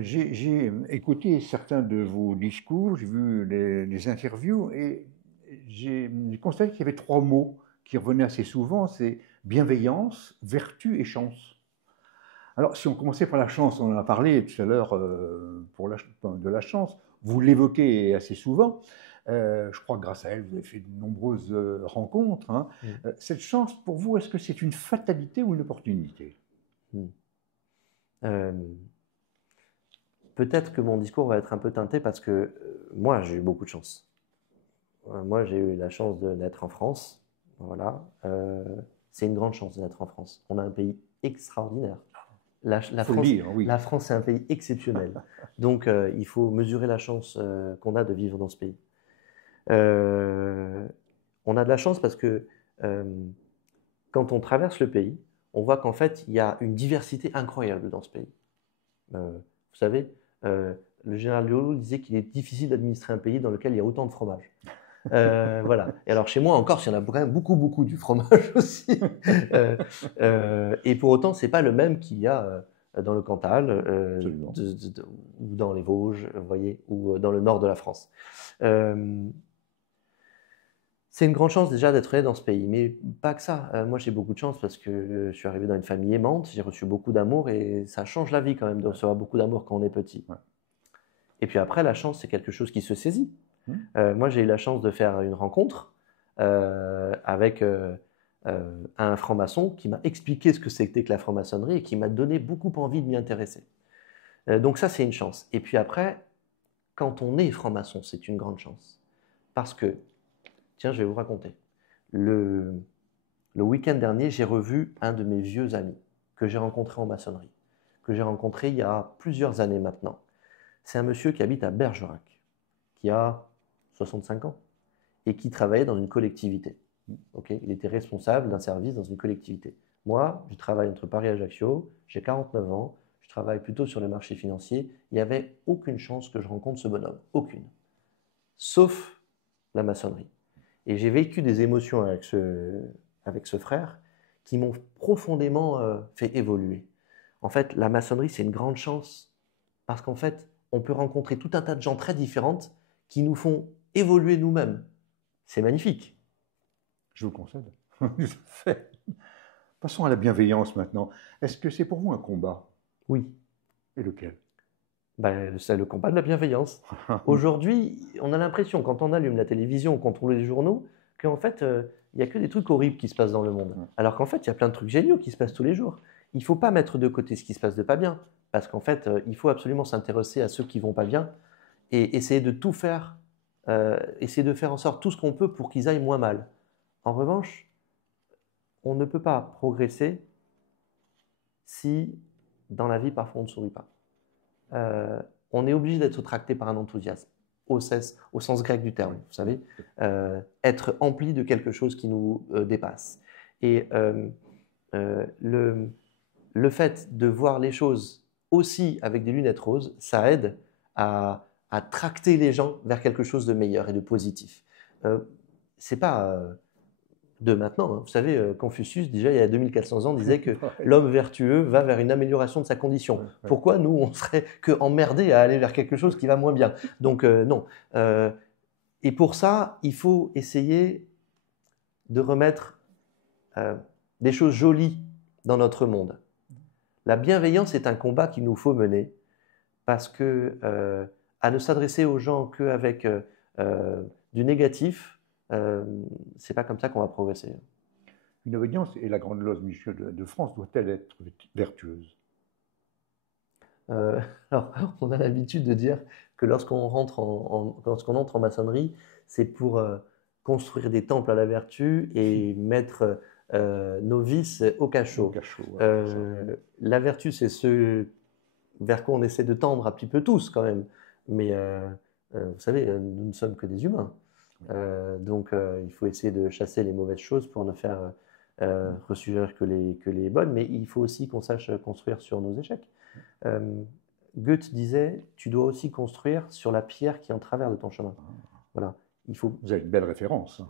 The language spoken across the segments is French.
J'ai écouté certains de vos discours, j'ai vu les interviews et j'ai constaté qu'il y avait trois mots qui revenaient assez souvent, c'est bienveillance, vertu et chance. Alors, si on commençait par la chance, on en a parlé tout à l'heure de la chance, vous l'évoquez assez souvent. Je crois que grâce à elle, vous avez fait de nombreuses rencontres, hein. Mm. Cette chance, pour vous, est-ce que c'est une fatalité ou une opportunité? Mm. Euh, Peut-être que mon discours va être un peu teinté parce que moi, j'ai eu beaucoup de chance. Moi, j'ai eu la chance de naître en France. Voilà. C'est une grande chance de naître en France. On a un pays extraordinaire. Il faut le dire, La oui. France, c'est un pays exceptionnel. Donc, il faut mesurer la chance qu'on a de vivre dans ce pays. Euh, on a de la chance parce que euh, quand on traverse le pays, on voit qu'en fait, il y a une diversité incroyable dans ce pays. Vous savez, euh, le général de Gaulle disait qu'il est difficile d'administrer un pays dans lequel il y a autant de fromage. Voilà. Et alors chez moi, en Corse, il y en a quand même beaucoup, beaucoup du fromage aussi. Euh, et pour autant, c'est pas le même qu'il y a dans le Cantal, Absolument. ou dans les Vosges, vous voyez, ou dans le nord de la France. Euh, c'est une grande chance déjà d'être né dans ce pays, mais pas que ça. Moi, j'ai beaucoup de chance parce que je suis arrivé dans une famille aimante, j'ai reçu beaucoup d'amour et ça change la vie quand même de recevoir beaucoup d'amour quand on est petit. Ouais. Et puis après, la chance, c'est quelque chose qui se saisit. Hmm. Moi, j'ai eu la chance de faire une rencontre avec un franc-maçon qui m'a expliqué ce que c'était que la franc-maçonnerie et qui m'a donné beaucoup envie de m'y intéresser. Donc ça, c'est une chance. Et puis après, quand on est franc-maçon, c'est une grande chance. Parce que, tiens, je vais vous raconter. Le, le week-end dernier, j'ai revu un de mes vieux amis que j'ai rencontré en maçonnerie, que j'ai rencontré il y a plusieurs années maintenant. C'est un monsieur qui habite à Bergerac, qui a 65 ans et qui travaillait dans une collectivité. Okay, il était responsable d'un service dans une collectivité. Moi, je travaille entre Paris et Ajaccio, j'ai 49 ans, je travaille plutôt sur les marchés financiers. Il n'y avait aucune chance que je rencontre ce bonhomme, aucune, sauf la maçonnerie. Et j'ai vécu des émotions avec ce frère qui m'ont profondément fait évoluer. En fait, la maçonnerie, c'est une grande chance parce qu'en fait, on peut rencontrer tout un tas de gens très différentes qui nous font évoluer nous-mêmes. C'est magnifique. Je vous le concède. Tout à fait. Passons à la bienveillance maintenant. Est-ce que c'est pour vous un combat? Oui, Et lequel? ben, c'est le combat de la bienveillance. Aujourd'hui, on a l'impression, quand on allume la télévision ou quand on lit les journaux, qu'en fait, il n'y a que des trucs horribles qui se passent dans le monde. Alors qu'en fait, il y a plein de trucs géniaux qui se passent tous les jours. Il ne faut pas mettre de côté ce qui se passe de pas bien, parce qu'en fait, il faut absolument s'intéresser à ceux qui vont pas bien et essayer de tout faire, essayer de faire en sorte tout ce qu'on peut pour qu'ils aillent moins mal. En revanche, on ne peut pas progresser si dans la vie, parfois, on ne sourit pas. Euh, on est obligé d'être tracté par un enthousiasme, au sens grec du terme, vous savez, être empli de quelque chose qui nous dépasse. Et le fait de voir les choses aussi avec des lunettes roses, ça aide à tracter les gens vers quelque chose de meilleur et de positif. C'est pas de maintenant. Hein. Vous savez, Confucius, déjà il y a 2400 ans, disait que Ouais. l'homme vertueux va vers une amélioration de sa condition. Ouais, ouais. Pourquoi nous, on serait que emmerdés à aller vers quelque chose qui va moins bien? Donc non. Et pour ça, il faut essayer de remettre euh, des choses jolies dans notre monde. La bienveillance est un combat qu'il nous faut mener parce que à ne s'adresser aux gens qu'avec du négatif, c'est pas comme ça qu'on va progresser. Une obédience, et la Grande Loge Michel de France doit-elle être vertueuse? Euh, alors, on a l'habitude de dire que lorsqu'on entre en maçonnerie, c'est pour construire des temples à la vertu et mettre nos vices au Au cachot. cachot, voilà, c'est ça. La vertu, c'est ce vers quoi on essaie de tendre un petit peu tous quand même. Mais vous savez, nous ne sommes que des humains. Donc, il faut essayer de chasser les mauvaises choses pour ne faire ressurgir que les bonnes. Mais il faut aussi qu'on sache construire sur nos échecs. Euh, Goethe disait, tu dois aussi construire sur la pierre qui est en travers de ton chemin. Voilà. Il faut. Vous avez une belle référence.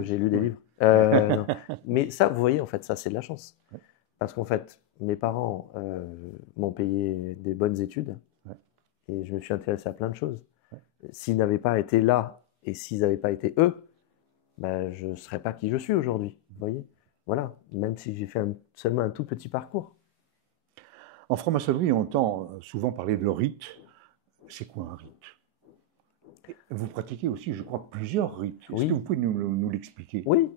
J'ai lu des Ouais. livres. Mais ça, vous voyez, en fait, ça, c'est de la chance. Parce qu'en fait, mes parents m'ont payé des bonnes études. Et je me suis intéressé à plein de choses. S'ils n'avaient pas été là et s'ils n'avaient pas été eux, ben, je ne serais pas qui je suis aujourd'hui. Vous voyez? Voilà, même si j'ai fait seulement un tout petit parcours. En franc-maçonnerie, on entend souvent parler de rite. C'est quoi un rite? Vous pratiquez aussi, je crois, plusieurs rites. Est-ce que Oui, vous pouvez nous l'expliquer? oui.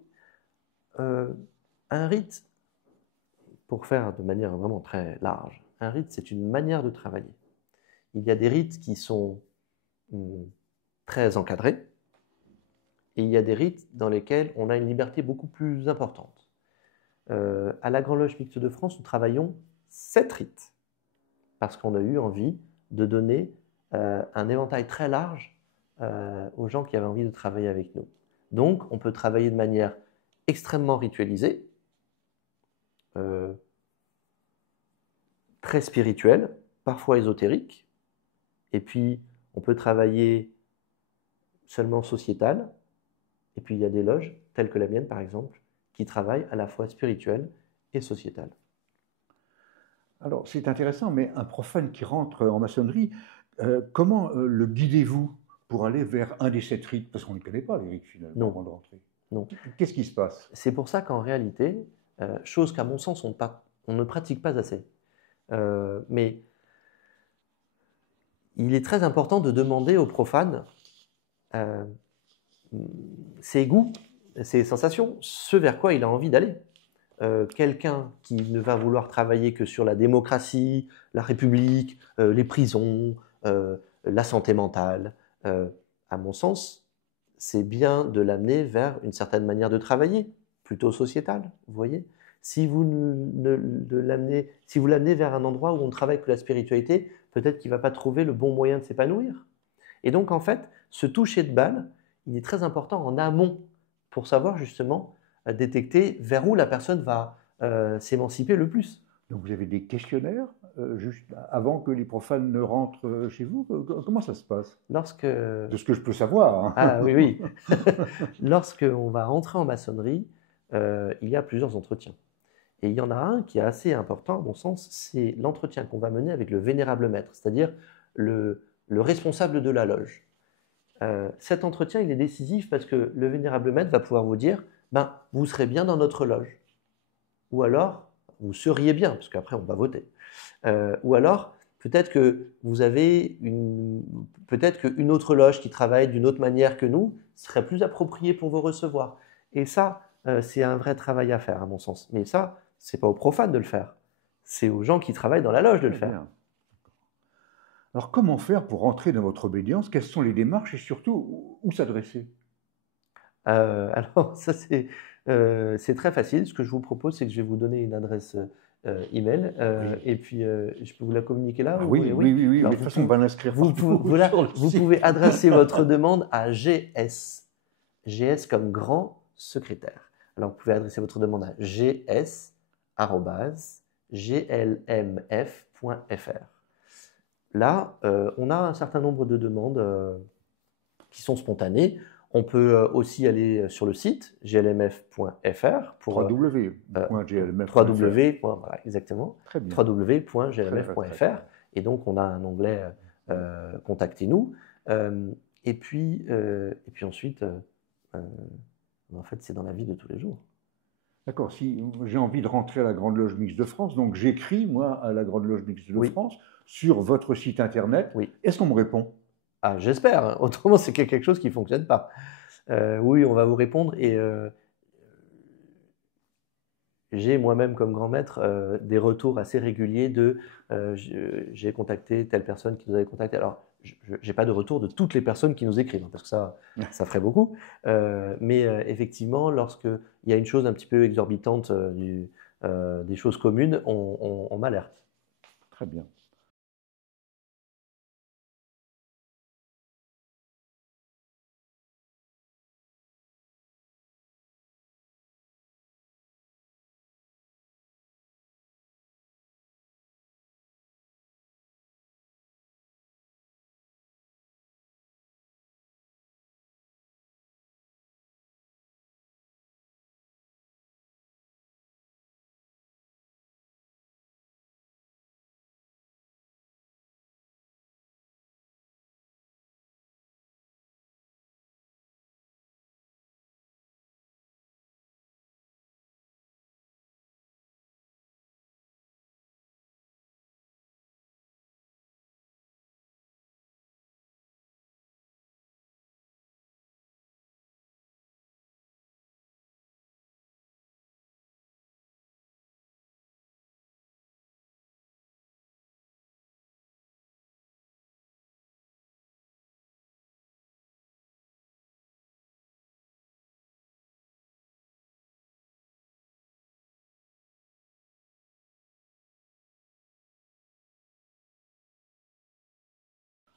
Un rite, pour faire de manière vraiment très large, un rite, c'est une manière de travailler. Il y a des rites qui sont très encadrés, et il y a des rites dans lesquels on a une liberté beaucoup plus importante. À la Grande Loge Mixte de France, nous travaillons 7 rites, parce qu'on a eu envie de donner un éventail très large aux gens qui avaient envie de travailler avec nous. Donc, on peut travailler de manière extrêmement ritualisée, très spirituelle, parfois ésotérique, et puis on peut travailler seulement sociétal, et puis il y a des loges, telles que la mienne par exemple, qui travaillent à la fois spirituel et sociétal. Alors, c'est intéressant, mais un profane qui rentre en maçonnerie, comment le guidez-vous pour aller vers un des 7 rites? Parce qu'on ne les connaît pas, les rites, finalement, Non, avant de rentrer. non. Qu'est-ce qui se passe? C'est pour ça qu'en réalité, chose qu'à mon sens on ne pratique pas assez, mais il est très important de demander au profane ses goûts, ses sensations, ce vers quoi il a envie d'aller. Quelqu'un qui ne va vouloir travailler que sur la démocratie, la République, les prisons, la santé mentale, à mon sens, c'est bien de l'amener vers une certaine manière de travailler, plutôt sociétale, vous voyez. Si vous l'amenez vers un endroit où on travaille que la spiritualité, peut-être qu'il ne va pas trouver le bon moyen de s'épanouir. Et donc, en fait, ce toucher de balle, il est très important en amont pour savoir justement détecter vers où la personne va s'émanciper le plus. Donc, vous avez des questionnaires juste avant que les profanes ne rentrent chez vous? Comment ça se passe? Lorsque... De ce que je peux savoir, hein. Ah oui, oui. Lorsque on va rentrer en maçonnerie, il y a plusieurs entretiens. Et il y en a un qui est assez important, à mon sens, c'est l'entretien qu'on va mener avec le vénérable maître, c'est-à-dire le responsable de la loge. Cet entretien, il est décisif parce que le vénérable maître va pouvoir vous dire, ben, vous serez bien dans notre loge. Ou alors, vous seriez bien, parce qu'après, on va voter. Ou alors, peut-être que vous avez peut-être qu'une autre loge qui travaille d'une autre manière que nous serait plus appropriée pour vous recevoir. Et ça, c'est un vrai travail à faire, à mon sens. Mais ça, c'est pas aux profanes de le faire. C'est aux gens qui travaillent dans la loge de le Très faire. bien. Alors, comment faire pour entrer dans votre obédience? Quelles sont les démarches et surtout, où s'adresser? Alors, ça, c'est très facile. Ce que je vous propose, c'est que je vais vous donner une adresse email Oui. et puis je peux vous la communiquer là Ah ou oui, oui, oui, oui. Alors, De toute façon, on va l'inscrire vous, partout voilà, sur le vous site. pouvez adresser votre demande à GS. GS comme grand secrétaire. Alors, vous pouvez adresser votre demande à gs@glmf.fr. Là, on a un certain nombre de demandes qui sont spontanées. On peut aussi aller sur le site glmf.fr pour www.glmf.fr. voilà, exactement, Très bien. www.glmf.fr. Et donc, on a un onglet Contactez-nous. Et puis ensuite, en fait, c'est dans la vie de tous les jours. D'accord. Si j'ai envie de rentrer à la Grande Loge Mixte de France, donc j'écris, moi, à la Grande Loge Mixte de Oui. France sur votre site internet. Oui. Est-ce qu'on me répond? Ah, j'espère, hein. Autrement, c'est quelque chose qui ne fonctionne pas. Oui, on va vous répondre et j'ai moi-même comme grand maître des retours assez réguliers de j'ai contacté telle personne qui nous avait contacté. Alors, je n'ai pas de retour de toutes les personnes qui nous écrivent, parce que ça ferait beaucoup. Mais effectivement, lorsqu'il y a une chose un petit peu exorbitante des choses communes, on m'alerte. Très bien.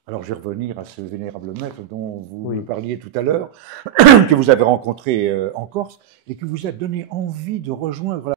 Alors, je vais revenir à ce vénérable maître dont vous Oui. me parliez tout à l'heure, que vous avez rencontré en Corse et qui vous a donné envie de rejoindre